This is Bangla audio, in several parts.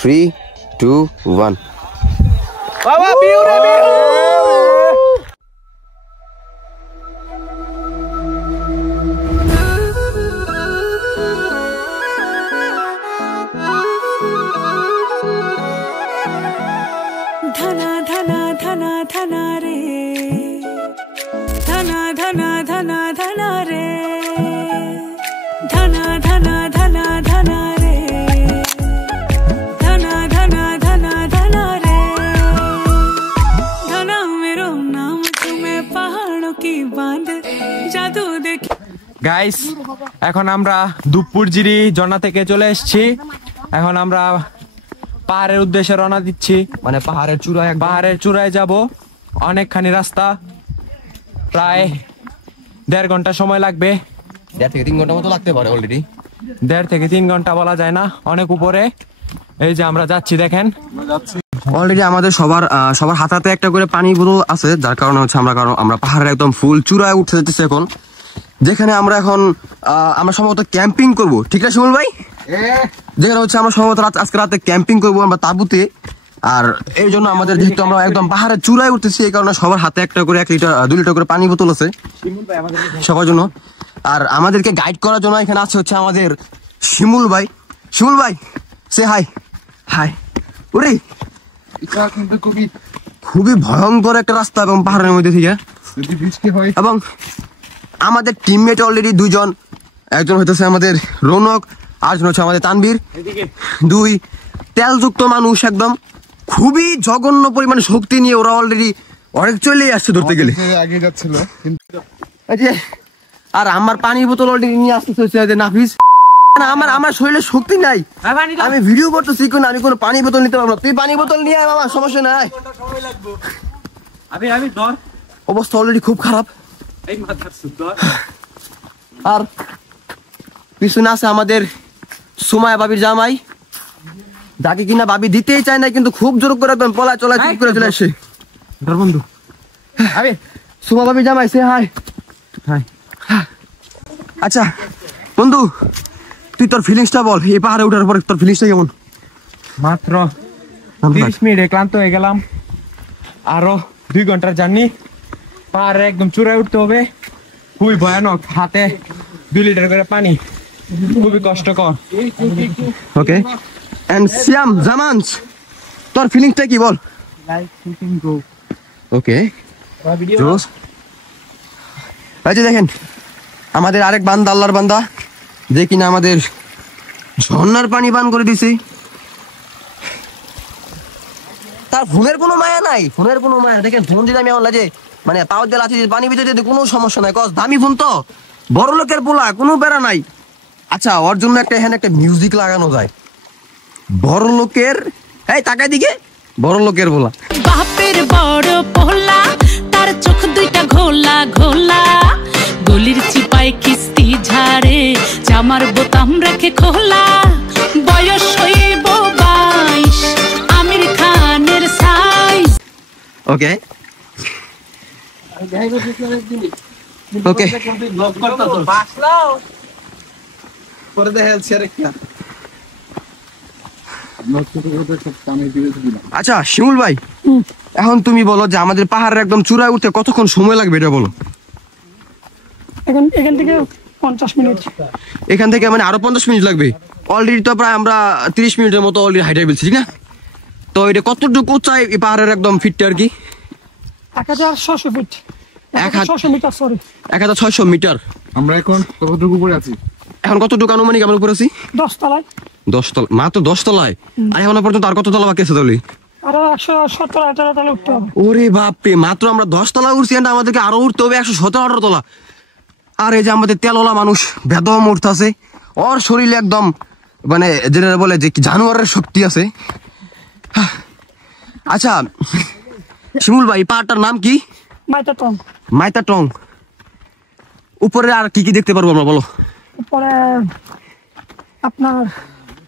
3, 2, 1. বাবা বিউ রে বিউ। ধনা ধনা ধনা ধনা রে ধনা ধনা ধনা ধনা রে ধনা ধনা ধনা ধনা রে ধনা ধনা ধনা ধনা রে ধনা मेरो नाम तुम्हें पहाड़ों की बांध जादू देखी। গাইস এখন আমরা দুপুরজিরি ঝর্ণা থেকে চলে এসেছি। এখন আমরা পাহাড়ের উদ্দেশ্যে রওনা দিচ্ছি, মানে পাহাড়ের চূড়ায় যাব। অনেকখানি রাস্তা, প্রায় 1.5 ঘন্টা সময় লাগবে। 1.5 থেকে 3 ঘন্টা মতো লাগতে পারে অলরেডি। 1.5 থেকে 3 ঘন্টা বলা যায় না, অনেক উপরে। এই যে আমরা যাচ্ছি, দেখেন অলরেডি আমাদের সবার হাতে একটা করে পানি বোতল আছে, যার কারণে হচ্ছে আমরা পাহাড়ের একদম ফুল চূড়ায় উঠতে যাচ্ছি এখন, যেখানে আমরা এখন আমরা সম্ভবত ক্যাম্পিং করব। ঠিক আছে শিমুল ভাই? যেখানে হচ্ছে আমরা সম্ভবত আজকে রাতে ক্যাম্পিং করবো আমরা তাঁবুতে। আর এই জন্য আমাদের যেহেতু আমরা একদম পাহাড়ের চূড়ায় উঠতেছি, এই কারণে সবার হাতে একটা করে 1 লিটার 2 লিটার করে পানি বোতল আছে সবার জন্য। আর আমাদেরকে গাইড করার জন্য এখানে আছে হচ্ছে আমাদের শিমুল ভাই। শিমুল ভাই সে হাই। হাই। ওরে খুবই ভয়ঙ্কর একটা রাস্তা এবং পাহাড়ের মধ্যে থেকে, এবং আমাদের টিমমেট অলরেডি 2 জন, একজন হইতেছে আমাদের রৌনক, আরেকজন হচ্ছে আমাদের তানবীর। 2 তেলযুক্ত মানুষ, একদম খুবই জঘন্য পরিমাণে শক্তি নিয়ে ওরা অলরেডি অনেক চলে আসছে ধরতে গেলে আগে যাচ্ছিল। আর আমার পানির বোতল অলরেডি নিয়ে আসতে হচ্ছে নাফিস। আমার শরীরে শক্তি নাই, আমি ভিডিও করতেছি, আমি কোনো পানি বোতল নিতে পারবো না। তুই পানি বোতল নিয়ে আয় মামা, সমস্যা নাই। অবস্থা অলরেডি খুব খারাপ। আর পিছনে আছে আমাদের সুমায়া বাবির জামাই, যাকে কিনা বাবি দিতেই চায় না, কিন্তু খুব জোর করে একদম পলায় চলায় চুপ করে চলে আসে। বন্ধু সুমা বাবির জামাই সে হাই। আচ্ছা বন্ধু, তুই তোর ফিলিংসটা বল, এই পাহাড়ে ওঠার পরে তোর ফিলিংসটা কেমন? মাত্র 30 মিনিটে ক্লান্ত হয়ে গেলাম। আরো 2 ঘন্টার জার্নি, পাহাড়ে একদম চূড়ায় উঠতে হবে। খুবই ভয়ানক, হাতে 2 লিটার করে পানি, খুবই কষ্টকর। ওকে, এন্ড সিয়াম জামানস, তোর ফিলিংসটা কি বল? ওকে, জোস। এই যে দেখেন আমাদের আরেক বান্দা, আল্লাহর বান্দা, যে কিনা আমাদের ঝর্ণার পানি পান করে দিছি। তার ফোনের কোনো মায়া নাই, ফোনের কোনো মায়া। দেখেন ফোন দিলে আমি যে মানে পাওয়ার দিলে আছে, পানি ভিতরে যেতে কোনো সমস্যা নাই, কজ দামি ফোন তো, বড় লোকের পোলা, কোনো বেড়া নাই। আচ্ছা, ওর জন্য এখানে একটা মিউজিক লাগানো যায়, বড় লোকের, এই তাকায় দিকে, বড় লোকের পোলা। বাপের বড় পোলা, তার চোখ 2টা ঘোলা ঘোলা, গলির চিপায় কিস্তি ঝাড়ে, জামার বোতাম রেখে খোলা, বয়স হইব 22, আমির খানের সাইজ। ওকে ওকে, আচ্ছা শিমুল ভাই, এখন তুমি বলো যে আমাদের পাহাড়ের একদম চূড়ায় উঠতে কতক্ষণ সময় লাগবে এটা বলো। এখান থেকে 50 মিনিট। এখান থেকে মানে আরো 50 মিনিট লাগবে। অলরেডি তো প্রায় আমরা 30 মিনিটের মতো অলরেডি হাইটাই ফেলছি, ঠিক না? তো এটা কতটুকু চাই এই পাহাড়ের একদম ফিটটা আর কি? 1600 ফিট, 1600 মিটার, সরি 1600 মিটার। আমরা এখন কতটুকু উপরে আছি? এখন কতটুকু আনুমানিক আমরা উপরে আছি? 10 তলায়। 10 তলা, মাত্র 10 তলায়। আর এখন পর্যন্ত আর কত তলা বাকি আছে তাহলে? আরো 117-18 তলা উঠতে হবে। ওরে বাপরে, মাত্র আমরা 10 তলা উঠছি, আমাদেরকে আরো উঠতে হবে 117-18 তলা। আর এই যে আমাদের তেলওয়ালা মানুষ বেদম উঠতেছে, ওর শরীরে একদম মানে যেটা বলে যে জানোয়ারের শক্তি আছে। আচ্ছা শিমুল ভাই, পাহাড়টার নাম কি? মাইতাটং। মাইতাটং। উপরে আর কি কি দেখতে পারবো আমরা বলো? উপরে আপনার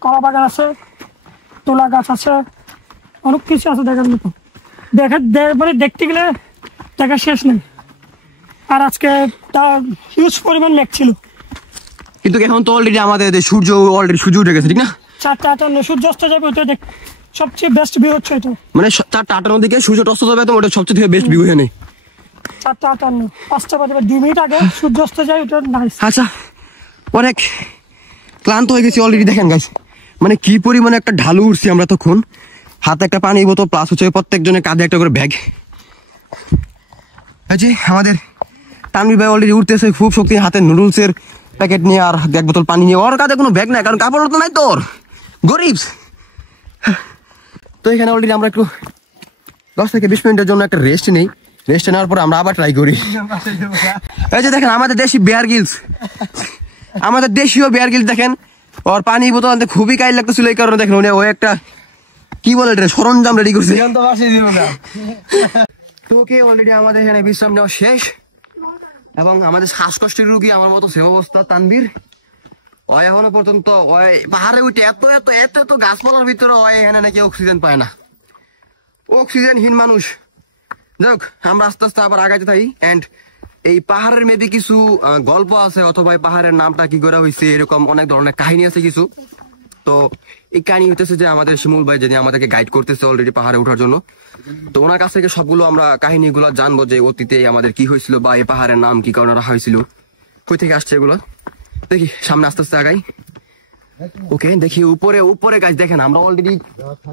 কলা বাগান আছে, তোলা গাছ আছে, অনেক কিছু আছে দেখার মতো। মানে দেখতে গেলে দেখা শেষ নেই। আর আজকে তার হিউজ পরিমাণ মেঘ ছিল, কিন্তু এখন তো অলরেডি আমাদের সূর্য উঠে গেছে, ঠিক না? 4:58 সূর্যাস্ত যাবে, ওটা সবচেয়ে বেস্ট ভিউ হচ্ছে এটা। মানে 4:58 দিকে সূর্য অস্ত যাবে, তো ওটা সবচেয়ে বেস্ট ভিউ এখানে। 4:58 5টা বাজে 2 মিনিট আগে সূর্যাস্ত যায়, ওটা নাইস। আচ্ছা, অনেক ক্লান্ত হয়ে গেছি অলরেডি। দেখেন গাইস, মানে কি পরিমাণে একটা ঢালু উঠছি আমরা তখন। হাতে একটা পানির বোতল প্লাস হচ্ছে প্রত্যেকজনের কাঁধে একটা করে ব্যাগ। এই যে আমাদের তানভীর ভাই অলরেডি উঠতেছে খুব শক্তি, হাতে নুডলসের প্যাকেট নিয়ে আর 1 বোতল পানি নিয়ে। ওর কাছে কোনো ব্যাগ নাই, কারণ কাপড় তো নাই তোর, গরিব। তো এখানে অলরেডি আমরা একটু 10 থেকে 20 মিনিটের জন্য একটা রেস্ট নেই। রেস্ট নেওয়ার পর আমরা আবার ট্রাই করি। এই যে দেখেন আমাদের দেশি বেয়ার গিলস, আমাদের দেশীয় বেয়ার গিলস দেখেন। ওর পানি বোতল আনতে খুবই কাইল লাগতেছিল, এই কারণে দেখেন ও একটা কি বলে এটা সরঞ্জাম রেডি করছে। তো ওকে অলরেডি আমাদের এখানে বিশ্রাম নেওয়া শেষ, এবং আমাদের শ্বাসকষ্টের রুগী আমার মতো সে অবস্থা তানভীর। ওই এখনো পর্যন্ত ওই পাহাড়ে উঠে এত এত এত এত গাছপালার ভিতরে ওই এখানে নাকি অক্সিজেন পায় না, অক্সিজেনহীন মানুষ। যাই হোক, আমরা আস্তে আস্তে আবার আগাইতে থাকি। এন্ড এই পাহাড়ের মেবি কিছু গল্প আছে, অথবা এই পাহাড়ের নামটা কি করে হয়েছে, এরকম অনেক ধরনের কাহিনী আছে কিছু। তো এই কাহিনী হইতেছে যে আমাদের শিমুল ভাই যিনি আমাদেরকে গাইড করতেছে অলরেডি পাহাড়ে ওঠার জন্য, তো ওনার কাছ থেকে সবগুলো আমরা কাহিনীগুলো জানবো, যে অতীতে আমাদের কি হয়েছিল বা এই পাহাড়ের নাম কি কারণে রাখা হয়েছিল, কই থেকে আসছে এগুলো। দেখি সামনে আস্তে আস্তে আগাই। ওকে, দেখি উপরে উপরে গাছ দেখেন আমরা অলরেডি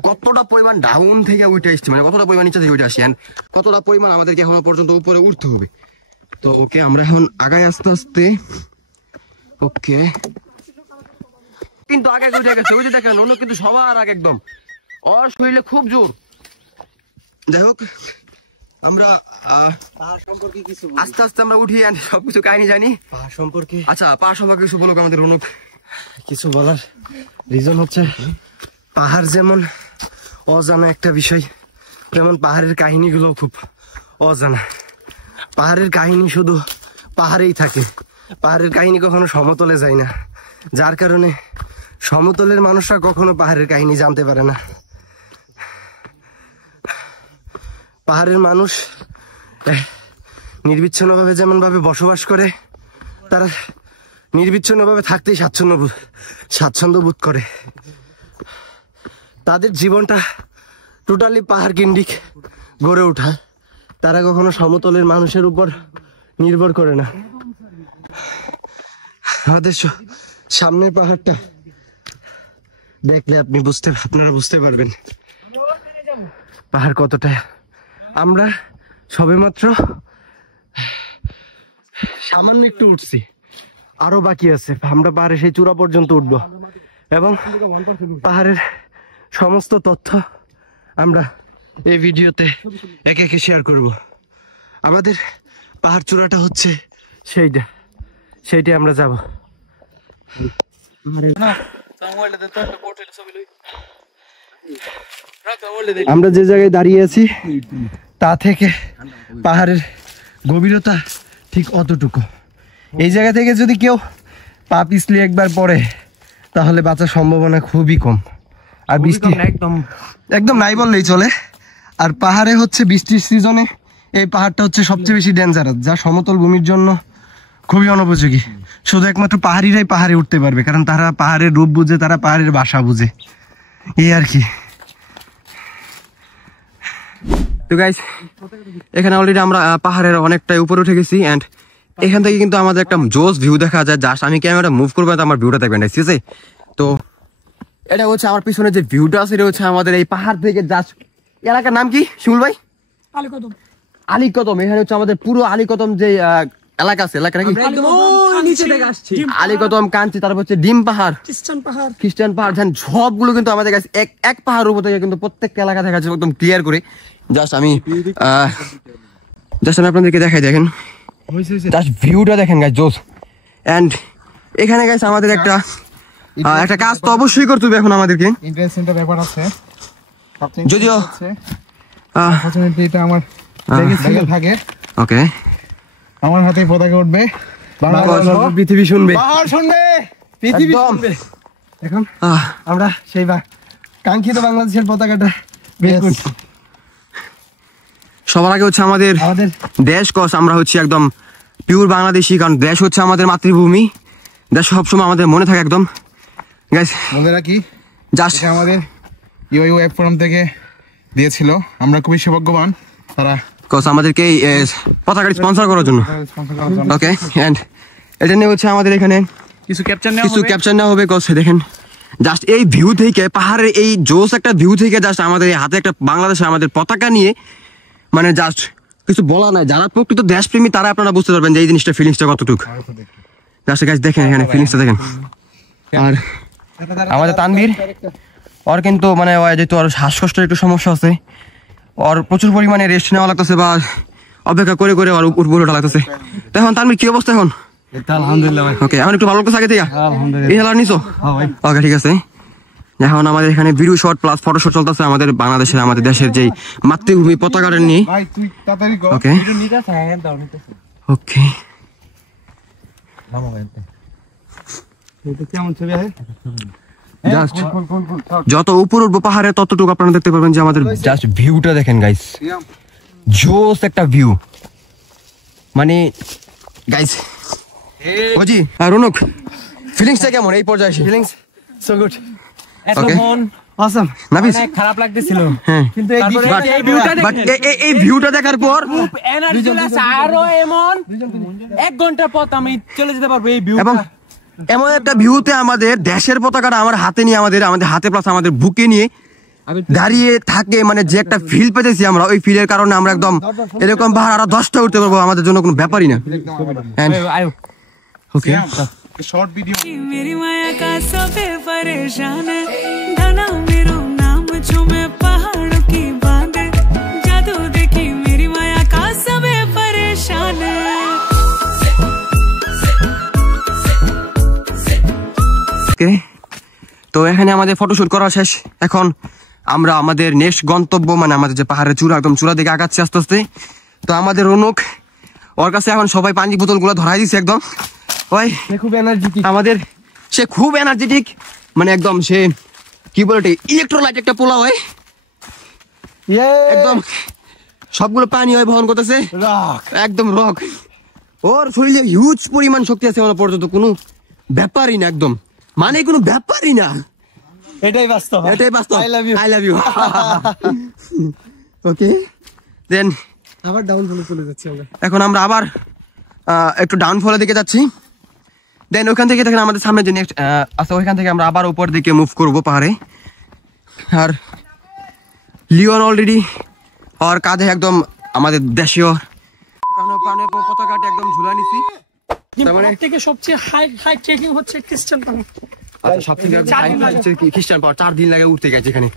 কতটা পরিমাণ ডাউন থেকে উঠে আসছি, মানে কতটা পরিমাণ নিচে থেকে উঠে আসছি, কতটা পরিমাণ আমাদেরকে এখনো পর্যন্ত উপরে উঠতে হবে। তো ওকে, আমরা এখন আগাই আস্তে আস্তে। ওকে, কিন্তু আগে উঠে গেছে, ওই যে দেখেন অন্য কিন্তু সবার আগে একদম, ওর শরীরে খুব জোর। যাই হোক, আমরা আস্তে আস্তে আমরা উঠি, সবকিছু কাহিনী জানি পাহাড় সম্পর্কে। আচ্ছা, পাহাড় সম্পর্কে কিছু বলুক আমাদের রৌনক। কিছু বলার রিজন হচ্ছে, পাহাড় যেমন অজানা একটা বিষয়, তেমন পাহাড়ের কাহিনীগুলো খুব অজানা। পাহাড়ের কাহিনী শুধু পাহাড়েই থাকে, পাহাড়ের কাহিনী কখনো সমতলে যায় না, যার কারণে সমতলের মানুষরা কখনো পাহাড়ের কাহিনী জানতে পারে না। পাহাড়ের মানুষ নির্বিচ্ছিন্নভাবে যেমন ভাবে বসবাস করে, তারা নির্বিচ্ছিন্নভাবে থাকতেই স্বাচ্ছন্দ্য বোধ করে। তাদের জীবনটা টোটালি পাহাড় কেন্দ্রিক গড়ে ওঠা, তারা কখনো সমতলের মানুষের উপর নির্ভর করে না। আমাদের সামনের পাহাড়টা দেখলে আপনারা বুঝতে পারবেন পাহাড় কতটা। আমরা সবেমাত্র সামান্য একটু উঠছি, আরো বাকি আছে। আমরা পাহাড়ে সেই চূড়া পর্যন্ত উঠবো, এবং পাহাড়ের সমস্ত তথ্য আমরা এই ভিডিওতে একে একে শেয়ার করব। আমাদের পাহাড় চূড়াটা হচ্ছে সেইটা আমরা যাব। আমরা যে জায়গায় দাঁড়িয়ে আছি তা থেকে পাহাড়ের গভীরতা ঠিক অতটুকু। এই জায়গা থেকে যদি কেউ পা পিছলে একবার পড়ে, তাহলে বাঁচার সম্ভাবনা খুবই কম। আর বৃষ্টি একদম নাই বললেই চলে। আর পাহাড়ে হচ্ছে বৃষ্টির সিজনে এই পাহাড়টা হচ্ছে সবচেয়ে বেশি ডেঞ্জারাস, যা সমতল ভূমির জন্য খুবই অনুপযোগী। শুধু একমাত্র পাহাড়িরাই পাহাড়ে উঠতে পারবে, কারণ তারা পাহাড়ের রূপ বুঝে, তারা পাহাড়ের ভাষা বুঝে, এই আর কি। তো গাইস, এখানে অলরেডি আমরা পাহাড়ের অনেকটাই উপরে উঠে গেছি, এন্ড এখান থেকে কিন্তু আমাদের একটা জোস ভিউ দেখা যায়। জাস্ট আমি ক্যামেরা মুভ করবো তো আমার ভিউটা দেখবেন, ঠিক আছে? তো এটা হচ্ছে আমার পিছনে যে ভিউটা আছে, এটা হচ্ছে আমাদের এই পাহাড় থেকে জাস্ট। এলাকার নাম কি শিমুল ভাই? আলীকদম। আলীকদম। এখানে হচ্ছে আমাদের পুরো আলীকদম যে এলাকা আছে, এলাকা নাকি আলীকদম, কাঞ্চি, তারপর হচ্ছে ডিম পাহাড়, খ্রিস্টান পাহাড়, সবগুলো কিন্তু আমাদের কাছে এক পাহাড়ের উপর থেকে কিন্তু প্রত্যেকটা এলাকা দেখা যাচ্ছে একদম ক্লিয়ার করে। জাস্ট আমি আপনাদেরকে দেখাই, দেখেন জাস্ট ভিউটা দেখেন গাইস, জোস। এন্ড এখানে গাইস আমাদের একটা কাজ তো অবশ্যই করতে হবে এখন আমাদেরকে। ইন্টারেস্টিংটা ব্যাপার আছে, যদিও এটা আমার ব্যাগে থাকে। ওকে, আমার হাতে পতাকা উঠবে, পৃথিবী শুনবে, পাহাড় শুনবে, পৃথিবী শুনবে। এখন আমরা সেই কাঙ্ক্ষিত বাংলাদেশের পতাকাটা বের করছি। সবার আগে হচ্ছে আমাদের দেশ কস, আমরা হচ্ছে একদম পিওর বাংলাদেশি, কারণ দেশ হচ্ছে আমাদের মাতৃভূমি। দেশ সবসময় আমাদের মনে থাকে একদম। গাইস মনে রাখি, জাস্ট এটা আমাদের ইউআই ওয়েব ফোরাম থেকে দিয়েছিল, আমরা খুবই সৌভাগ্যবান তারা আমাদেরকে এই পতাকাটি স্পন্সর করার জন্য। স্পন্সর করার জন্য। ওকে, এন্ড এটা নিয়ে হচ্ছে আমাদের এখানে কিছু ক্যাপচার কিছু ক্যাপচার নেওয়া হবে। দেখেন জাস্ট এই ভিউ থেকে, পাহাড়ের এই জোস একটা ভিউ থেকে জাস্ট আমাদের এই হাতে একটা বাংলাদেশে আমাদের পতাকা নিয়ে, মানে জাস্ট কিছু বলা নাই। যারা প্রকৃত দেশপ্রেমী তারা আপনারা বুঝতে পারবেন যে এই জিনিসটা ফিলিংসটা কতটুকু। জাস্ট গাইস দেখেন এখানে ফিলিংসটা দেখেন। আর আমাদের তানভীর, ওর কিন্তু মানে যেহেতু ওর শ্বাসকষ্টের একটু সমস্যা আছে, ওর প্রচুর পরিমাণে রেস্ট নেওয়া লাগতেছে বা অপেক্ষা করে করে ওর উপর ওঠা লাগতেছে। তো এখন তানভীর কি অবস্থা এখন? আলহামদুলিল্লাহ ভাই। ওকে, এখন একটু ভালো লাগতেছে আগে থেকে? আলহামদুলিল্লাহ। ইনহেলার নিছো? ওকে, ঠিক আছে। এখন আমাদের এখানে video shot plus photo shot চলতেছে আমাদের বাংলাদেশের, আমাদের দেশের যেই মাতৃভূমি পতাকাটা নিয়ে। ভাই তুই তাড়াতাড়ি কর। ওকে ওকে, কেমন ছবি আছে? জাস্ট যত উপর উঠবো পাহাড়ে ততটুকু আপনারা দেখতে পারবেন যে আমাদের জাস্ট ভিউটা দেখেন গাইস, জোস একটা ভিউ। মানে গাইস ওজি আর রুনুক, ফিলিংসটা কেমন এই পর্যায়ে এসে? Feelings so good. এতক্ষণ অসম। নাবিস, অনেক খারাপ লাগতেছিল, হ্যাঁ, কিন্তু এই বাট এই ভিউটা দেখার পর এনার্জি চলে আসে আরো। এমন 1 ঘন্টার পথ আমি চলে যেতে পারবো এই ভিউ। এবং এমন একটা ভিউতে আমাদের দেশের পতাকাটা আমার হাতে নিয়ে, আমাদের হাতে প্লাস আমাদের বুকে নিয়ে দাঁড়িয়ে থাকে, মানে যে একটা ফিল পেতেছি আমরা, ওই ফিলের কারণে আমরা একদম এরকম পাহাড় আরো 10টা উঠতে পারবো, আমাদের জন্য কোনো ব্যাপারই না। ওকে, শর্ট ভিডিও। मेरी माया का सबे परेशान है, धना मेरो नाम झूमे पहाड़ों की बांध, जादू देखी मेरी माया का सबे परेशान है। ওকে, তো এখানে আমাদের ফটোশুট করা শেষ। এখন আমরা আমাদের নেক্সট গন্তব্য, মানে আমাদের যে পাহাড়ের চূড়া, একদম চূড়া দিকে আগাচ্ছি আস্তে আস্তে। তো আমাদের রৌনক, ওর কাছে এখন সবাই পানি বোতল গুলো ধরাই দিচ্ছে একদম। ওই খুব এনার্জেটিক আমাদের, সে খুব এনার্জেটিক, মানে একদম সে কি বলে ইলেকট্রোলাইট একটা পোলা হয় একদম, সবগুলো পানি হয় বহন করতেছে একদম রক। ওর শরীরে হিউজ পরিমাণ শক্তি আছে, এখনো পর্যন্ত কোনো ব্যাপারই না, একদম মানে কোনো ব্যাপারই না। এটাই বাস্তব, এটাই বাস্তব। I love you, I love you. Okay, then আবার ডাউন ফলে চলে যাচ্ছি আমরা। এখন আমরা আবার একটু ডাউনফলের দিকে যাচ্ছি। দেন ওইখান থেকে দেখেন আমাদের সামনে যে নেক্সট আছে, ওইখান থেকে আমরা আবার উপর দিকে মুভ করবো পাহাড়ে। আর লিওন অলরেডি ওর কাঁধে একদম আমাদের দেশীয় পতাকাটি একদম ঝুলা নিছি। তার মানে থেকে সবচেয়ে হাই ট্রেকিং হচ্ছে খ্রিস্টান পাহাড়। আচ্ছা, সবথেকে খ্রিস্টান পাহাড় 4 দিন লাগে উঠতে গেছে এখানে।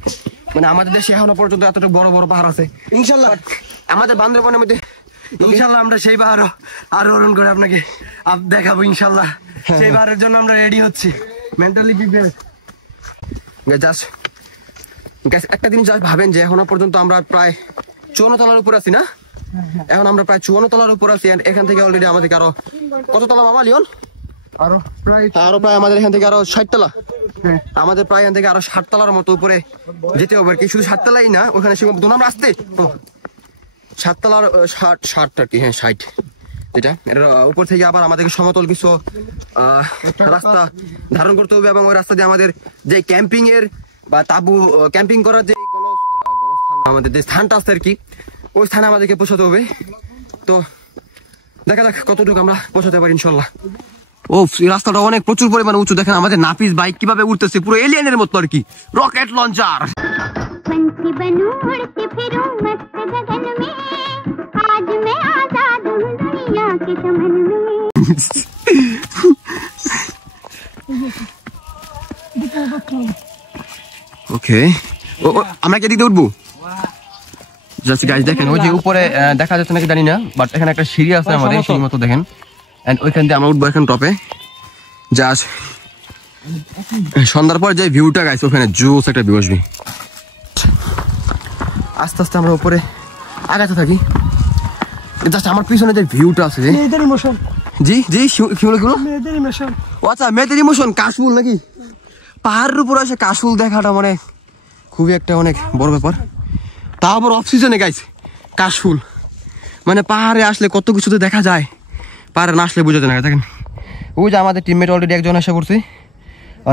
মানে আমাদের দেশে এখনো পর্যন্ত এতটা বড় বড় পাহাড় আছে ইনশাল্লাহ। আমাদের বান্দরবনের মধ্যে ইনশাআল্লাহ আমরা সেই পাহাড় আরো অরণ করে আপনাকে দেখাবো ইনশাআল্লাহ। সেই পাহাড়ের জন্য আমরা রেডি হচ্ছি, মেন্টালি প্রিপেয়ার। জাস্ট একটা জিনিস জাস্ট ভাবেন যে এখনো পর্যন্ত আমরা প্রায় 54 তলার উপর আছি না? এখন আমরা প্রায় 54 তলার উপর আছি। এখান থেকে অলরেডি আমাদেরকে আরো কত তলা বাবা লিওন? আরো প্রায় আমাদের এখান থেকে আরো 60 তলা। আমাদের প্রায় এখান থেকে আরো 60 তলার মতো উপরে যেতে হবে আর কি। শুধু 60 তলাই না, ওখানে সে দু নম্বর আসতে 7 তলার 60 আর কি, হ্যাঁ 60। এটা এর উপর থেকে আবার আমাদেরকে সমতল কিছু রাস্তা ধারণ করতে হবে, এবং ওই রাস্তা দিয়ে আমাদের যে ক্যাম্পিং এর বা তাবু ক্যাম্পিং করার যে আমাদের যে স্থানটা আছে আর কি, ওই স্থানে আমাদেরকে পৌঁছাতে হবে। তো দেখা যাক কতটুকু আমরা পৌঁছাতে পারি ইনশাল্লাহ। ও, রাস্তাটা অনেক প্রচুর পরিমাণে উঁচু। দেখেন আমাদের নাফিস বাইক কিভাবে উঠতেছে, পুরো এলিয়েনের মতো আর কি, রকেট লঞ্চার। ওকে, আমরা কি দিকে উঠবো? জাস্ট গাইস দেখেন ওই যে উপরে দেখা যাচ্ছে নাকি জানি না, বাট এখানে একটা সিঁড়ি আছে আমাদের, সেই মতো দেখেন। এন্ড ওইখান দিয়ে আমরা উঠবো এখন টপে। জাস্ট সন্ধ্যার পর যে ভিউটা গাইছে, ওখানে জোস একটা ভিউ আসবে। আস্তে আস্তে আমরা উপরে আগাতে থাকি। জাস্ট আমার পিছনে যে ভিউটা আছে, মেয়েদের ইমোশন। জি জি, শিউলগুলো মেয়েদের ইমোশন। ও আচ্ছা, মেয়েদের ইমোশন, কাশফুল নাকি? পাহাড়ের উপর এসে কাশফুল দেখাটা মানে খুবই একটা অনেক বড় ব্যাপার। তা আবার অফ সিজনে গাইছে কাশফুল, মানে পাহাড়ে আসলে কত কিছু তো দেখা যায়, পাহাড়ে না আসলে বুঝাতে না। দেখেন ওই যে আমাদের টিমমেট অলরেডি একজন এসে পড়ছে,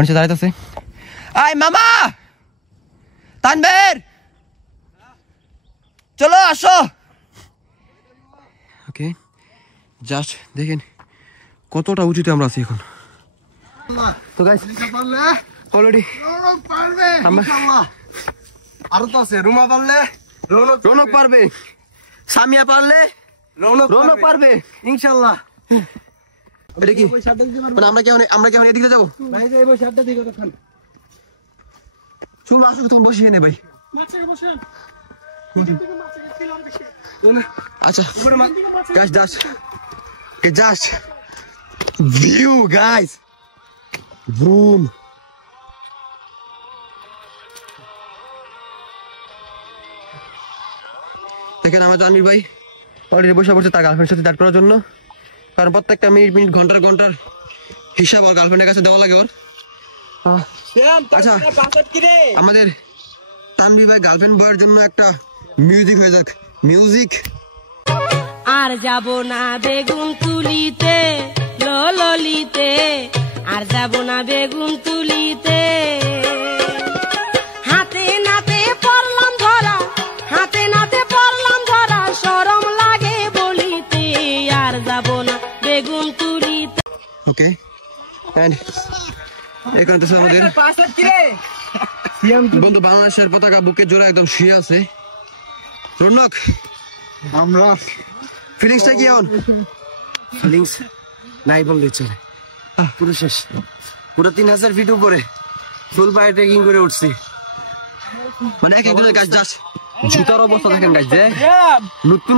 নিচে দাঁড়াইতেছে। আয় মামা তানভীর চলো আসো। ওকে জাস্ট দেখেন কতটা উঁচুতে আমরা আছি এখন। তো গাইস অলরেডি আরো তো আছে, রুমা পারলে রৌনক পারবে, সামিয়া পারলে রৌনক পারবে ইনশাল্লাহ। এটা কি মানে আমরা কি এখন এদিকে যাবো? চলো আসো তখন বসিয়ে নে ভাই। আচ্ছা guys just view guys broom. দেখেন আমার তানভীর ভাই অলরেডি বসে পড়ছে তার গার্লফ্রেন্ডের সাথে চ্যাট করার জন্য, কারণ প্রত্যেকটা মিনিট ঘন্টার হিসাব ওর গার্লফ্রেন্ডের কাছে দেওয়া লাগে ওর। আচ্ছা আমাদের তানভীর ভাই গার্লফ্রেন্ড বয়ের জন্য একটা মিউজিক হয়ে যাক, মিউজিক। আর যাব না বেগুন তুলিতে ললিতে, আর যাব না বেগুন তুলিতে, হাতে নাতে পড়লাম ধরা, হাতে নাতে পড়লাম ধরা, শরম লাগে বলিতে, আর যাব না বেগুন তুলিতে। ওকে এন্ড এখানে তো আমাদের বন্ধু বাংলাদেশের পতাকা বুকে জোড়া একদম শুয়ে আছে। রৌনক আমরা ফিলিংসটা কি এখন? ফিলিংস নাই বললে চলে, পুরো শেষ। পুরো 3000 ফিট উপরে ফুল পায়ে ট্রেকিং করে উঠছি। মানে এক একজনের গাছ জাস্ট জুতার অবস্থা দেখেন গাছ, যে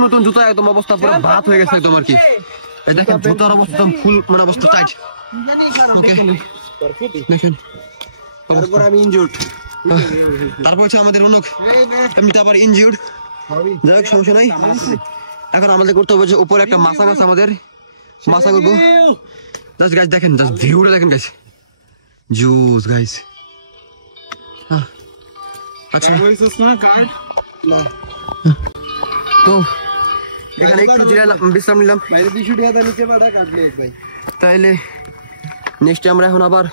নতুন জুতা একদম অবস্থা পুরো ভাত হয়ে গেছে একদম আর কি। এই দেখেন জুতার অবস্থা ফুল মানে অবস্থা টাইট। ওকে দেখেন তারপর আমি ইনজুর্ড। তারপর হচ্ছে আমাদের রৌনক এমনিতে আবার ইনজিউর্ড, যাই হোক সমস্যা নাই। এখন আমাদের করতে হবে যে উপরে একটা মাছাং আছে, আমাদের মাছাং করবো। জাস্ট গাছ দেখেন, জাস্ট ভিউটা দেখেন গাছ, জুস গাইস। আচ্ছা তো এখানে একটু বিশ্রাম নিলাম, তাইলে নেক্সট আমরা এখন আবার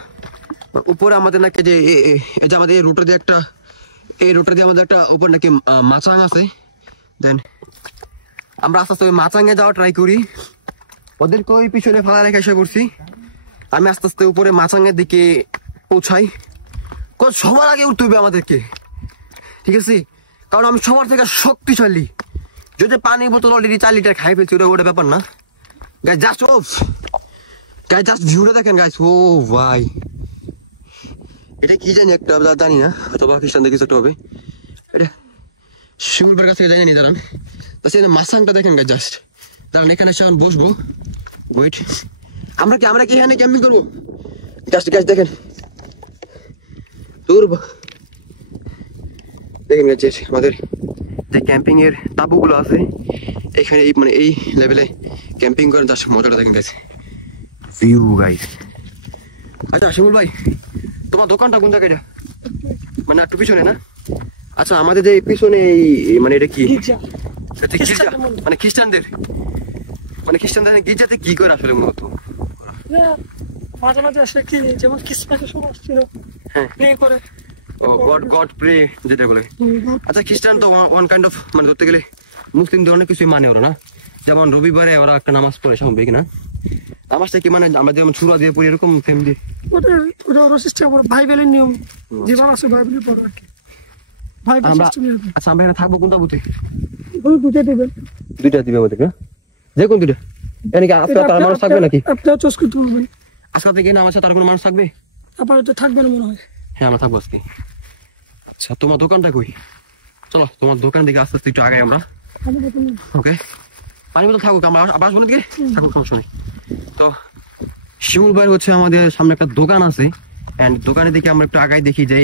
উপরে আমাদের নাকি যে এই যে আমাদের এই রুটে দিয়ে একটা, এই রুটে দিয়ে আমাদের একটা উপর নাকি মাচাং আছে। দেন আমরা আস্তে আস্তে ওই মাচাঙে যাওয়া ট্রাই করি, ওদেরকে ওই পিছনে ফালা রেখে এসে করছি। আমি আস্তে আস্তে উপরে মাচাঙের দিকে পৌঁছাই, সবার আগে উঠতে হবে আমাদেরকে, ঠিক আছে? কারণ আমি সবার থেকে শক্তিশালী। যদি পানির বোতল অলরেডি 4 লিটার খাই ফেলছি, ওটা ব্যাপার না গাইস। জাস্ট ভিউটা দেখেন গাইস। ও ভাই এটা কি জানি একটা, জানি না, অথবা খ্রিস্টানদের কিছু একটা হবে। এটা শিমুলবার কাছ থেকে জানি দাঁড়ান, মাসাংটা দেখেন গাইস। জাস্ট দাঁড়ান, এখানে এসে এখন বসবো। ওয়েট, আমরা কি এখানে ক্যাম্পিং করবো? জাস্ট গাইস দেখেন, দেখেন গাইস আমাদের যে ক্যাম্পিং এর তাঁবুগুলো আছে এখানে, এই মানে এই লেভেলে ক্যাম্পিং করেন। জাস্ট মজাটা দেখেন গাইস, ভিউ গাইস। আচ্ছা শিমুল ভাই, তোমার দোকানটা কোন জায়গায়? মানে একটু পিছনে না? আচ্ছা আমাদের যে পিছনে এই মানে এটা কি মানে খ্রিস্টানদের গির্জাতে কি করে আসলে মূলত? মাঝে মাঝে আসে কি, যেমন ক্রিসমাসের সময় আসছিল প্রে করে, গড প্রে যেটা বলে। আচ্ছা খ্রিস্টান তো ওয়ান কাইন্ড অফ, মানে ধরতে গেলে মুসলিমদের অনেক কিছুই মানে ওরা না, যেমন রবিবারে ওরা একটা নামাজ পড়ে সাময়িক না, নামাজটা কি মানে আমরা যেমন সূরা দিয়ে পড়ি এরকম ফ্যামিলি, ওটা ওর সিস্টেম, বাইবেলের নিয়ম যেভাবে আছে বাইবেলের পড়া আর কি। আচ্ছা আমরা এখানে থাকবো কোন তাবুতে? দুটো দিবেন, দুইটা দিবে আমাদের, যে কোন দুইটা? এখানে কি আজকে তার মানুষ থাকবে নাকি? আপনারা চুজ করতে বলবেন। আজকে থেকে না আমার সাথে তার কোনো মানুষ থাকবে? আপাতত থাকবে না মনে হয়। হ্যাঁ আমরা থাকবো আজকে। আচ্ছা তোমার দোকানটা কই? চলো তোমার দোকান দিকে আস্তে আস্তে একটু আগে আমরা। ওকে পানি বোতল থাকুক, আমরা আবার আসবো না দিকে থাকুক, সমস্যা নেই। তো শিমুল ভাই হচ্ছে আমাদের সামনে একটা দোকান আছে, এন্ড দোকানের দিকে আমরা একটু আগাই দেখি যে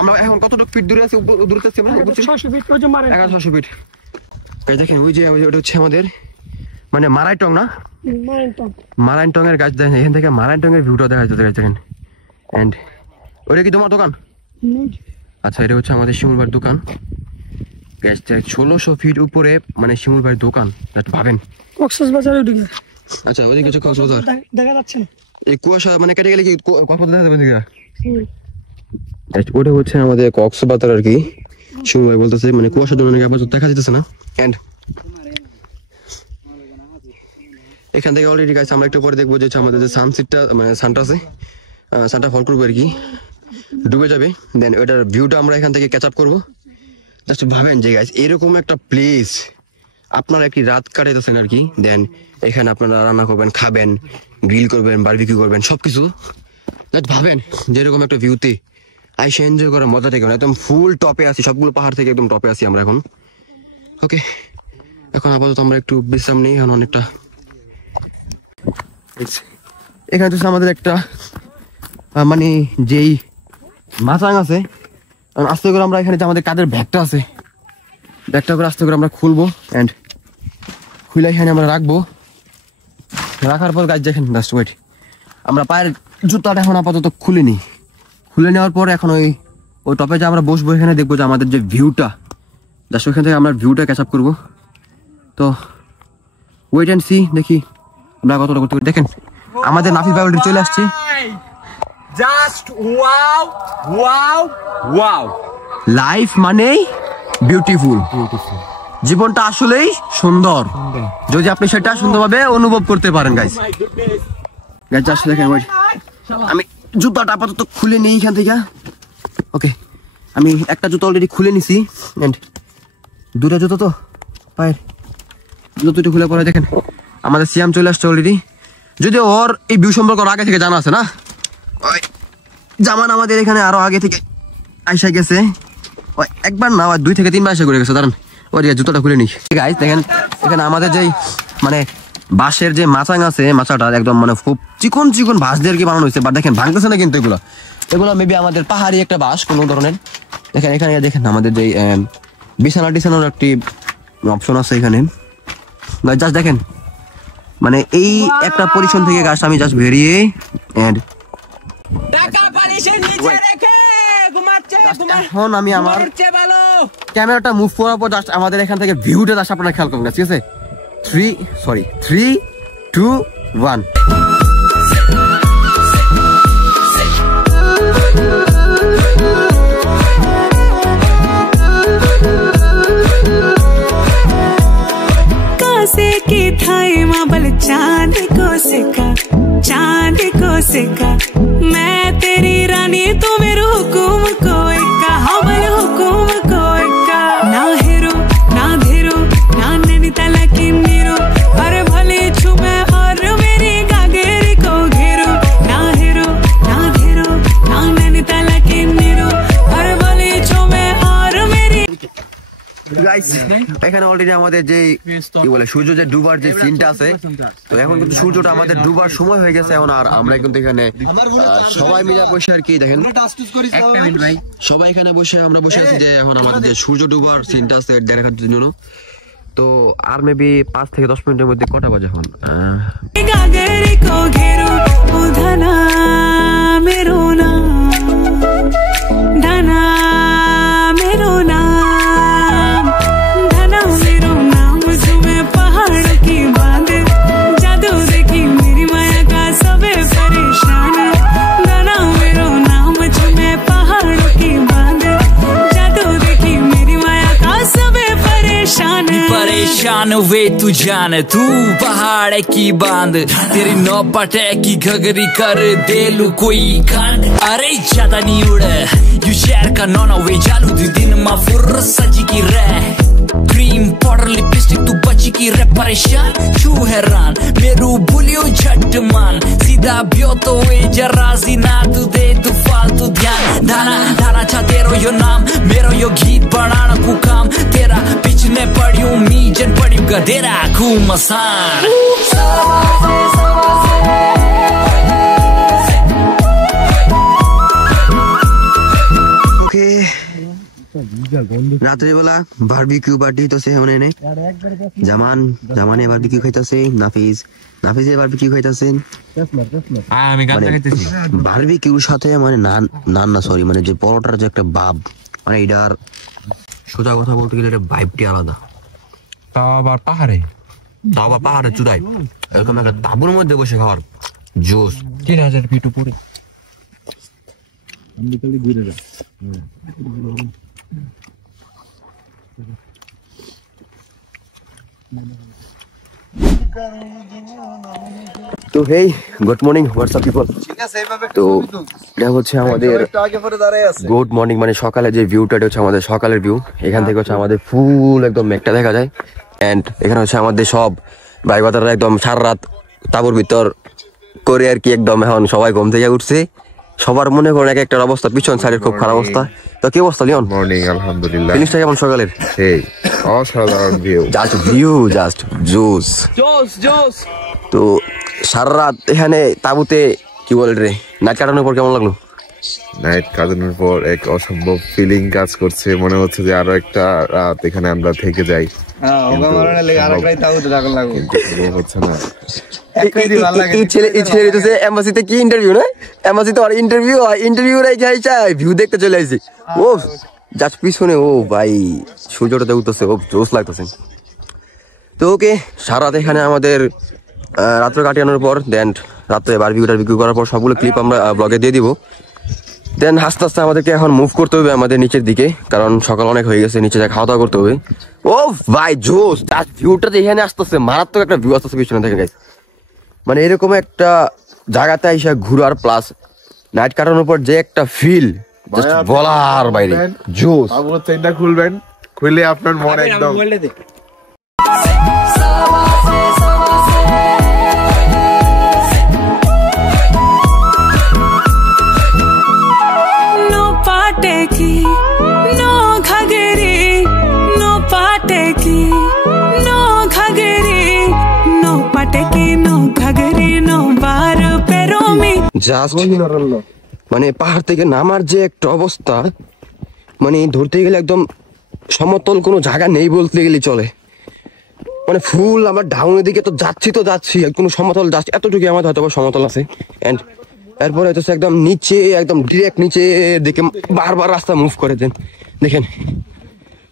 আমরা এখন কতটুকু ফিট দূরে আছি, দূরে আছি আমরা 600 ফিট, ওই যে 1100 ফিট। দেখেন ওই যে ওটা হচ্ছে আমাদের মানে মারাইটং না, মারাইটং এর গাছ দেখেন, এখান থেকে মারাইটং এর ভিউটা দেখা যাচ্ছে দেখেন। এন্ড ওটা কি তোমার দোকান? আচ্ছা এটা হচ্ছে আমাদের শিমুল ভাইয়ের দোকান। 1600 ফিট উপরে মানে শিমুল ভাইয়ের দোকান, ভাবেন। কক্সবাজারের দিকে। আচ্ছা ওদিকে হচ্ছে কক্সবাজার, দেখা যাচ্ছে না এই কুয়াশা মানে কেটে গেলে কি কক্সবাজার দেখা যাবে? ওটা হচ্ছে আমাদের কক্সবাজার আর কি। শিমু ভাই বলতেছে মানে কুয়াশার জন্য নাকি আপাতত দেখা যেতেছে না। এন্ড এখান থেকে অলরেডি গাইস আমরা একটু পরে দেখবো যে আমাদের যে সানসেটটা মানে সানটা আছে, সানটা ফল করবো আর কি, ডুবে যাবে। দেন ওটার ভিউটা আমরা এখান থেকে ক্যাচ আপ করবো। জাস্ট ভাবেন যে গাইস এরকম একটা প্লেস আপনারা একটি রাত কাটাইতেছেন আর কি। দেন এখানে আপনারা রান্না করবেন, খাবেন, গ্রিল করবেন, বারবিকিউ করবেন, সবকিছু জাস্ট ভাবেন যে এরকম একটা ভিউতে আইসে এনজয় করার মজা থেকে একদম ফুল টপে আছি, সবগুলো পাহাড় থেকে একদম টপে আছি আমরা এখন। ওকে, এখন আপাতত আমরা একটু বিশ্রাম নেই। এখন অনেকটা এখানে তো আমাদের একটা মানে যেই মাচাং আছে, আস্তে করে আমরা এখানে যে আমাদের কাদের ব্যাগটা আছে, ব্যাগটা করে আস্তে করে আমরা খুলবো অ্যান্ড খুলে এখানে আমরা রাখবো। রাখার পর গাছ দেখেন জাস্ট ওয়েট, আমরা পায়ের জুতাটা এখন আপাতত খুলে নিই। খুলে নেওয়ার পর এখন ওই টপে যে আমরা বসবো, এখানে দেখবো যে আমাদের যে ভিউটা, জাস্ট ওইখান থেকে আমরা ভিউটা ক্যাচ আপ করবো। তো ওয়েট অ্যান্ড সি, দেখি আমরা কতটা করতে পারি। দেখেন আমাদের নাফি ভাই অলরেডি চলে আসছে। Just wow wow wow, life মানেই বিউটিফুল, জীবনটা আসলেই সুন্দর যদি আপনি সেটা সুন্দরভাবে অনুভব করতে পারেন গাইস। গাইস জাস্ট দেখেন ওয়েট, আমি জুতাটা আপাতত খুলে নিই এখান থেকে। ওকে, আমি একটা জুতো অলরেডি খুলে নিছি এন্ড দুটা জুতো তো পায়ের জুতোটি খুলে পরে দেখেন আমাদের সিয়াম চলে আসছে অলরেডি। যদিও ওর এই ভিউ সম্পর্কে আগে থেকে জানা আছে না, ওই জামান আমাদের এখানে আরো আগে থেকে আইসা গেছে, ওই একবার না 2 থেকে 3 বার এসে ঘুরে গেছে। দাঁড়ান ওই জুতোটা খুলে নি গাইস। দেখেন এখানে আমাদের যেই মানে বাঁশের যে মাচাং আছে, মাচাটা একদম মানে খুব চিকন চিকন বাঁশ দিয়ে আর কি বানানো হয়েছে। বাট দেখেন ভাঙতেছে না কিন্তু এগুলো মেবি আমাদের পাহাড়ি একটা বাঁশ কোনো ধরনের। দেখেন এখানে দেখেন আমাদের যে বিছানা টিছানোর একটি অপশন আছে এখানে। জাস্ট দেখেন মানে এই একটা পজিশন থেকে গাছ আমি জাস্ট বেরিয়ে এন্ড এখন আমি আমার ক্যামেরাটা মুভ করার পর জাস্ট আমাদের এখান থেকে ভিউটা জাস্ট আপনারা খেয়াল করুন, ঠিক আছে? 3, 2, 1। की थाई माबल चांद को सिका मैं तेरी रानी तू मेरे हुकुम को इक्का हवल हुकुम को इक्का ना हेरो ना धेरो ना नैनीताल की नीरो अरे भले छुमे और मेरी गागेरी को घेरो ना हेरो ना धेरो ना नैनीताल की नीरो अरे भले छुमे और मेरी গাইস এখানে অলরেডি আমাদের যে কি বলে সূর্য যে ডুবার যে সিনটা আছে, তো এখন কিন্তু সূর্যটা আমাদের ডুবার সময় হয়ে গেছে এখন। আর আমরা কিন্তু এখানে সবাই মিলে বসে আর কি দেখেন সবাই এখানে বসে আমরা বসে আছি যে এখন আমাদের যে সূর্য ডুবার সিনটা আছে দেখার জন্য। তো আর মেবি 5 থেকে 10 মিনিটের মধ্যে কটা বাজে এখন? परेशान वे तू जान तू पहाड़ की बांध तेरी नौपटे की घगरी कर दे लू कोई कांड अरे ज्यादा नहीं उड़े यू शहर का नौना वे जालू दिन मा फुर सजी की रह क्रीम पाउडर लिपस्टिक तू बची की रे परेशान छू हैरान मेरू बुलियो झट मान सीधा ब्यो तो वे जराजी ना तू दे तू फालतू ध्यान धाना धाना छा तेरो यो नाम मेरो यो गीत बनाना कु काम तेरा पिछने पड़ियो मी जन पड़ियो गधेरा कु मसान রাত্রিবেলা বারবিকিউ পার্টি তো সে হনে নেই। জামানে বারবিকিউ খাইতাছে, নাফিজে বারবিকিউ খাইতাছেন। আমি গান গাইতেছি বারবিকিউর সাথে মানে নান না সরি মানে যে পরোটার যে একটা ভাব, মানে এটার সোজা কথা বলতে গেলে এটা ভাইবটি আলাদা। তাও আবার পাহাড়ে চূড়ায় এরকম একটা তাঁবুর মধ্যে বসে খাওয়ার জোস। 3000 ফিট উপরে তো hey good morning WhatsApp people. তো এটা হচ্ছে আমাদের গুড মর্নিং, মানে সকালে যে ভিউটা, এটা হচ্ছে আমাদের সকালের ভিউ। এখান থেকে হচ্ছে আমাদের ফুল একদম মেঘটা দেখা যায়। অ্যান্ড এখানে হচ্ছে আমাদের সব ভাই বাতারা একদম সারা রাত তাবুর ভিতর করে আর কি, একদম এখন সবাই ঘুম থেকে উঠছে। সবার মনে করেন এক একটা অবস্থা, পিছন সাইডের খুব খারাপ অবস্থা। তো কি অবস্থা লিওন? মর্নিং, আলহামদুলিল্লাহ। জিনিসটা কেমন সকালের? সেই অসাধারণ ভিউ, জাস্ট ভিউ, জাস্ট জোস। তো সারা রাত এখানে তাবুতে কি বলে রে নাইট কাটানোর পর কেমন লাগলো? নাইট কাটানোর পর এক অসম্ভব ফিলিং কাজ করছে, মনে হচ্ছে যে আরো একটা রাত এখানে আমরা থেকে যাই। হচ্ছে না। এম্বাসিতে কি ইন্টারভিউ না, এম্বাসিতে ইন্টারভিউ ভিউ দেখতে চলে আসছি। ও জাস্ট পিছনে, ও ভাই সূর্যটা উঠতেছে, ও জোস লাগতেছে। তো ওকে, সারা রাত এখানে আমাদের রাত্র কাটানোর পর দেন রাত্রে বারবিকিউ করার পর সবগুলো ক্লিপ আমরা ব্লগে দিয়ে দিব। দেন আস্তে আস্তে আমাদেরকে এখন মুভ করতে হবে আমাদের নিচের দিকে, কারণ সকাল অনেক হয়ে গেছে, নিচে খাওয়া দাওয়া করতে হবে। ও ভাই জোস, জাস্ট ভিউটা এখানে আসতেছে, মারাত্মক একটা ভিউ আসতেছে পিছনে থেকে গাইস। মানে এরকম একটা জায়গাতে এসে ঘুরার প্লাস নাইট কাটানোর পর যে একটা ফিল, জাস্ট বলার বাইরে জোস। এটা খুলবেন, খুলে আপনার মন একদম জাস্ট মানে পাহাড় থেকে নামার যে একটা অবস্থা, মানে ধরতে গেলে একদম সমতল কোনো জায়গা নেই বলতে গেলে চলে। মানে ফুল আমরা ডাউনের দিকে তো যাচ্ছি কোনো সমতল যাচ্ছি এতটুকু আমাদের হয়তো সমতল আছে। এন্ড এরপরে হচ্ছে একদম নিচে, একদম ডিরেক্ট নিচে দিকে বারবার রাস্তা মুভ করে দেন। দেখেন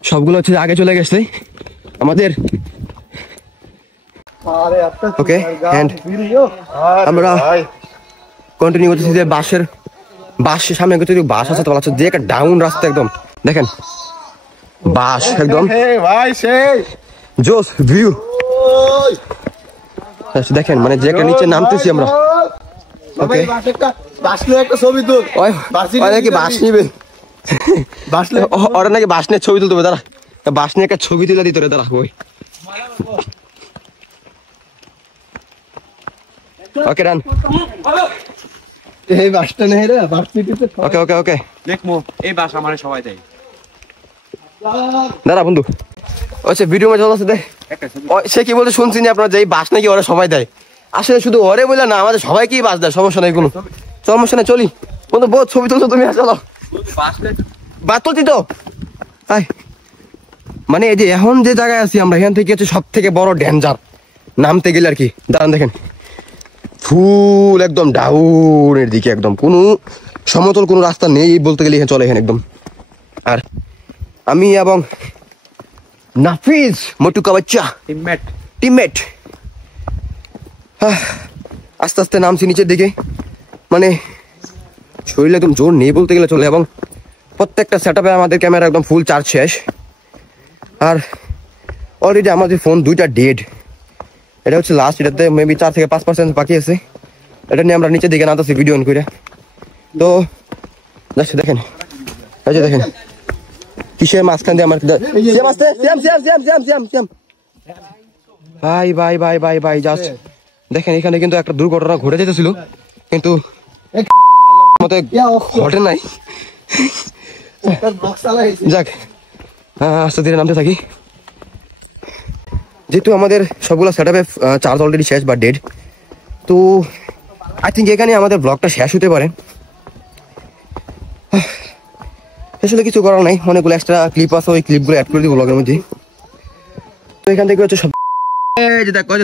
সবগুলো হচ্ছে আগে চলে গেছে আমাদের। ওকে, এন্ড আমরা কন্টিনিউ করতেছি যে বাসের সামনে যদি বাস আছে তো যে একটা ডাউন রাস্তা, একদম দেখেন বাস একদম জোস ভিউ দেখেন, মানে যে একটা নিচে নামতেছি আমরা। ওকে, নাকি বাস নিবে, ওরা নাকি বাস নিয়ে ছবি তুলতে হবে, দাঁড়া বাস নিয়ে একটা ছবি তুলে দিতে হবে, দাঁড়া ওই। ওকে ডান, এই বাসটা নেই রে, বাস পিটিতে। ওকে ওকে ওকে, দেখমু এই বাস আমারে সবাই দেয়। দাঁড়া বন্ধু, আচ্ছা ভিডিও মজা আছে দেখ। সে কি বলতে শুনছি না আপনারা, যে এই বাস নাকি ওরা সবাই দেয়। আসলে শুধু ওরে বলে না, আমাদের সবাইকেই বাস দেয়, সমস্যা নেই, কোনো সমস্যা নেই। চলি বন্ধু, বহুত ছবি তুলছো তুমি, চলো বাস তুলছি তো। মানে এই যে এখন যে জায়গায় আছি আমরা, এখান থেকে হচ্ছে সব থেকে বড় ডেঞ্জার নামতে গেলে আর কি। দাঁড়ান দেখেন ফুল একদম ডাউনের দিকে, একদম কোনো সমতল কোনো রাস্তা নেই বলতে গেলে এখানে চলে এখানে একদম। আর আমি এবং নাফিজ মোটুকা বাচ্চা টিমমেট আস্তে আস্তে নামছি নিচের দিকে। মানে শরীরে একদম জোর নেই বলতে গেলে চলে, এবং প্রত্যেকটা সেটআপে আমাদের ক্যামেরা একদম ফুল চার্জ শেষ। আর অলরেডি আমাদের ফোন 2টা ডেড, এটা হচ্ছে লাস্ট, এটাতে মেবি 4 থেকে 5% বাকি আছে। এটা নিয়ে আমরা নিচের দিকে নামতেছি ভিডিও অন করে। তো দেখেন এই যে দেখেন কিসের মাঝখান দিয়ে আমার ভাই জাস্ট দেখেন এখানে কিন্তু একটা দুর্ঘটনা ঘটে যেতেছিল, কিন্তু মতে ঘটে নাই। যাক আস্তে ধীরে নামতে থাকি, যেহেতু আমাদের সবগুলো সেটআপে চার্জ অলরেডি শেষ বা ডেড। তো আই থিঙ্ক এখানে আমাদের ব্লগটা শেষ হতে পারে। আসলে কিছু করার নাই, অনেকগুলো এক্সট্রা ক্লিপ আছে, ওই ক্লিপগুলো অ্যাড করে দিব ব্লগের মধ্যে। তো এখান থেকে হচ্ছে সব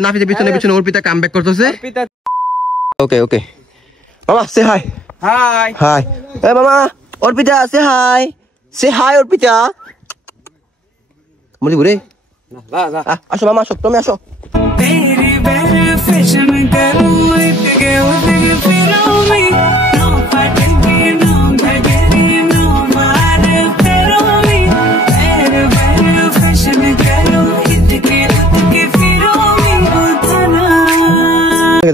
নাফিজের পিছনে অর্পিতা কামব্যাক করতেছে। ওকে ওকে মামা সে হাই। হাই এ মামা, অর্পিতা সে হাই অর্পিতা। বলি ঘুরে আসো মামা, আসো তুমি আসো।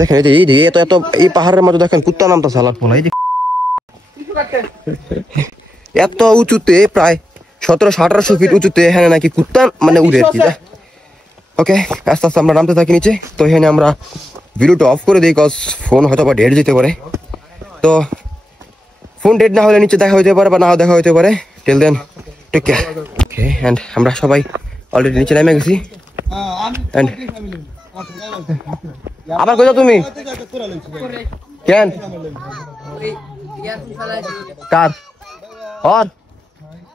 দেখেন এই যে এত এত এই পাহাড়ের মধ্যে দেখেন কুত্তা নামতেছে আলার ফোন এই যে এত উঁচুতে প্রায় 1700-1800 ফিট উঁচুতে এখানে নাকি কুত্তা মানে উড়ে আর কি। ওকে আস্তে আস্তে আমরা নামতে থাকি নিচে। তো এখানে আমরা ভিডিওটা অফ করে দিই, কজ ফোন হয়তো বা ডেড যেতে পারে। তো ফোন ডেড না হলে নিচে দেখা হইতে পারে বা নাও দেখা হইতে পারে। Till then take care. Okay and আমরা সবাই অলরেডি নিচে নেমে গেছি। এন্ড আবার কই যাও তুমি? কেন কার और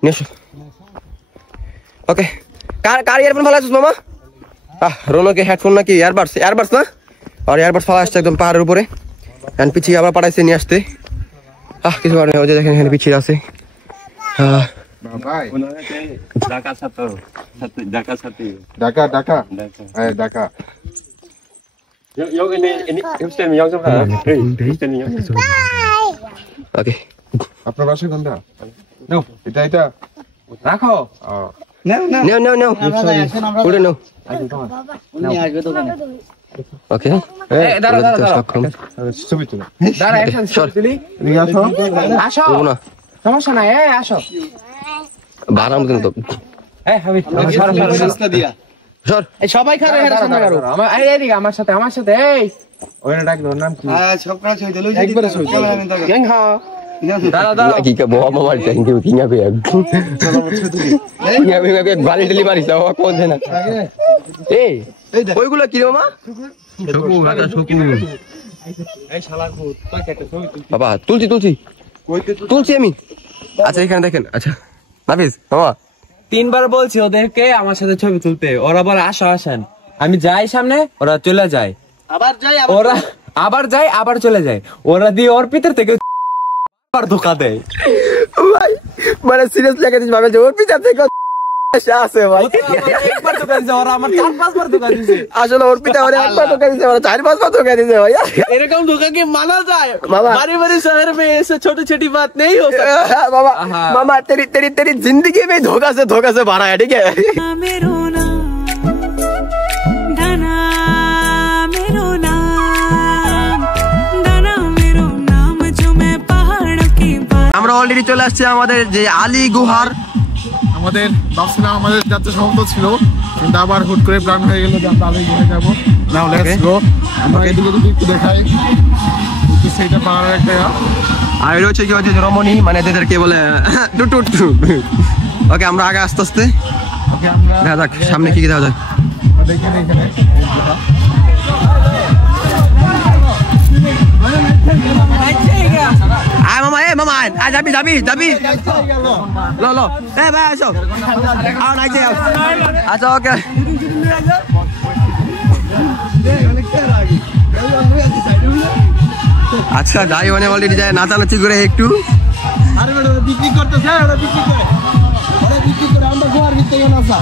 निश ओके कार ইয়ারফোন ফালাইছিস মামা? রোনো के হেডফোন নাকি ইয়ারবাডস না? আর ইয়ারবাডস ফালা আসছে একদম পাহাড়ের উপরে। এন্ড পিছিয়ে আবার পাঠাইছে নিয়ে আসতে। কিছু কারণে ওই যে দেখেন এখানে পিছিয়ে আছে। ভাই ঢাকা সাথে ঢাকা ওকে আপনার বাসা কোনটা? এটা রাখো। নো উড়ে নো। ওকে দাঁড়া ছবি তুলো। দাঁড়া অ্যাকশন শট দিলি। আসো সমস্যা নাই। আসো বারাম কিন্তু হাবিব রাস্তা দিয়া সর। এই সবাই খাবে এর সামনে করো। এদিকে আমার সাথে এই ওরে ডাক দাও। নাম কি? সব কাজ হই দিলো একবারে সই গ্যাং হ্যাঁ দাদা কি কা বড় মামা থ্যাংক ইউ কিনা বে কিনা বে গালি ডেলি মারিস ও কোন দেনা এই ওইগুলো কি রে মামা? এই শালা ভূত তুই কেটে ছবি তুল বাবা তুলছি আমি। আচ্ছা এখানে দেখেন। আচ্ছা নাফিস মামা 3 বার বলছি ওদেরকে আমার সাথে ছবি তুলতে, ওরা বলে আসেন। আমি যাই সামনে, ওরা চলে যায়, আবার যায় আবার চলে যায়। ওরা দিয়ে ওর ভিতর থেকে ধোকা দেয় ভাই, মানে সিরিয়াসলি লাগে দিস ভাবে যে ওর পিছন থেকে আসে ভাই। একবার ধোকা দিছে ওরা, আমার 4-5 বার ধোকা দিছে। আসলে ওর পিছনে ওরা একবার ধোকা দিছে, ওরা 4-5 বার ধোকা দিছে ভাই। এরকম ধোকা কি মানা যায়? बारी शहर में ऐसे छोटी छोटी बात नहीं हो सकती। मामा मामा तेरी जिंदगी में धोखा से भरा है, ठीक है? আমরা অলরেডি চলে আসছি আমাদের যে আলী গুহার। আমাদের ভাবছিলাম আমাদের যাত্রা সমাপ্ত ছিল, কিন্তু আবার হুট করে প্ল্যান হয়ে গেল যে আমরা আলী গুহায় যাবো। Now let's go. আমরা এদিকে যদি একটু দেখাই, সেটা পাহাড়ের একটা আর এটা হচ্ছে কি হচ্ছে রমণী, মানে এদেরকে বলে টুটু। ওকে আমরা আগে আস্তে আস্তে দেখা যাক সামনে কি দেখা যায়। দেখেন এখানে মামা যাবি লো ভাই আসো। আচ্ছা ওকে আচ্ছা যাই মানে অলরেডি যায় নাচানাচি করে একটু। বিক্রি করতেছে, আমরা গোয়ার ভিতরে নাচা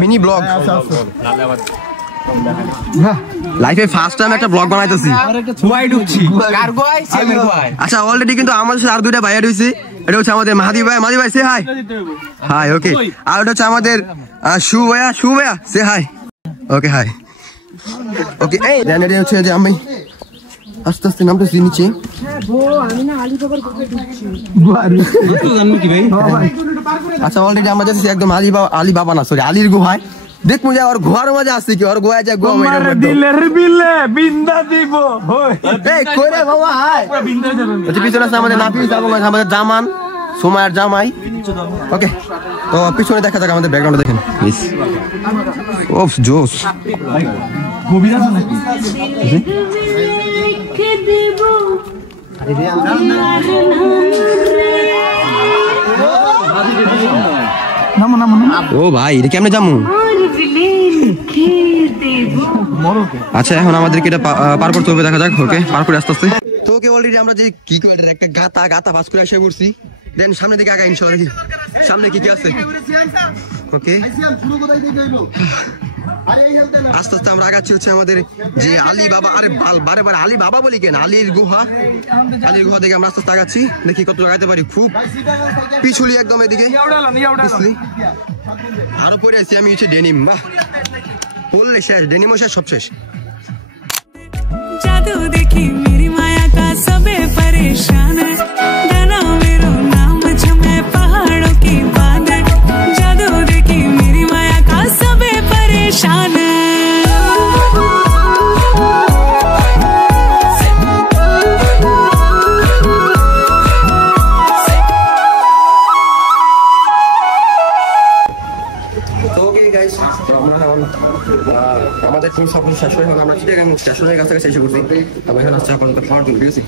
মিনি ব্লগ লাইফে ফার্স্ট টাইম একটা ব্লগ বানাইতেছি। আচ্ছা অলরেডি কিন্তু আমাদের সাথে আর 2টা ভাইয়া রয়েছে। এটা হচ্ছে আমাদের মাহাদি ভাই সে হাই হাই। ওকে আর এটা হচ্ছে আমাদের শু ভাইয়া সে হাই। ওকে হাই ওকে। এই এটা হচ্ছে যে আমি আস্তে আস্তে নামতেছি নিচে। আচ্ছা অলরেডি আমরা যাচ্ছি একদম আলী বাবা না সরি আলীর গুহায়। দেখ মুঝে আর ঘোয়ার মজা আসছে কি আর গোয়া যায় গোয়া মেরে দিলের বিলে বিন্দা দিব এই কইরে বাবা হাই আচ্ছা পিছনে আছে আমাদের নাফিস এবং আমাদের জামান সুমাইয়ার জামাই। ওকে তো পিছনে দেখা যাক আমাদের ব্যাকগ্রাউন্ডে দেখেন প্লিজ। ওফ জোস মুভি আছে নাকি? ও ভাই এটা কেমনে যামু? আচ্ছা এখন আমাদেরকে এটা পার করতে হবে, দেখা যাক। ওকে পার করে আস্তে আস্তে। তো ওকে অলরেডি আমরা যে কি করে একটা গাতা পাস করে এসে পড়ছি। দেন সামনে দিকে আগা ইনশাআল্লাহ দেখি সামনে কি আছে। ওকে আস্তে আস্তে আমরা আগাচ্ছি হচ্ছে আমাদের যে আলী বাবা। আরে বারে আলী বাবা বলি কেন, আলীর গুহা থেকে আমরা আস্তে আস্তে আগাচ্ছি। দেখি কত আগাইতে পারি। খুব পিছুলি একদম এদিকে পিছলি। আরো পরে আছি আমি হচ্ছে ডেনিম। বাহ, বললে শেষ, ডেনিমও শেষ, সব শেষ। जादू देखी मेरी माया का सबे परेशान है, गाना मेरो नाम झूमे पहाड़ों की बात है। जादू देखी मेरी माया का सबे परेशान है। আমাদের সব শেষ হয়ে আমরা চিটাগাং স্টেশনের কাছাকাছি এসে করছি। আমরা এখানে আসছে আপাতত খাওয়ার জন্য, ঠিক আছে।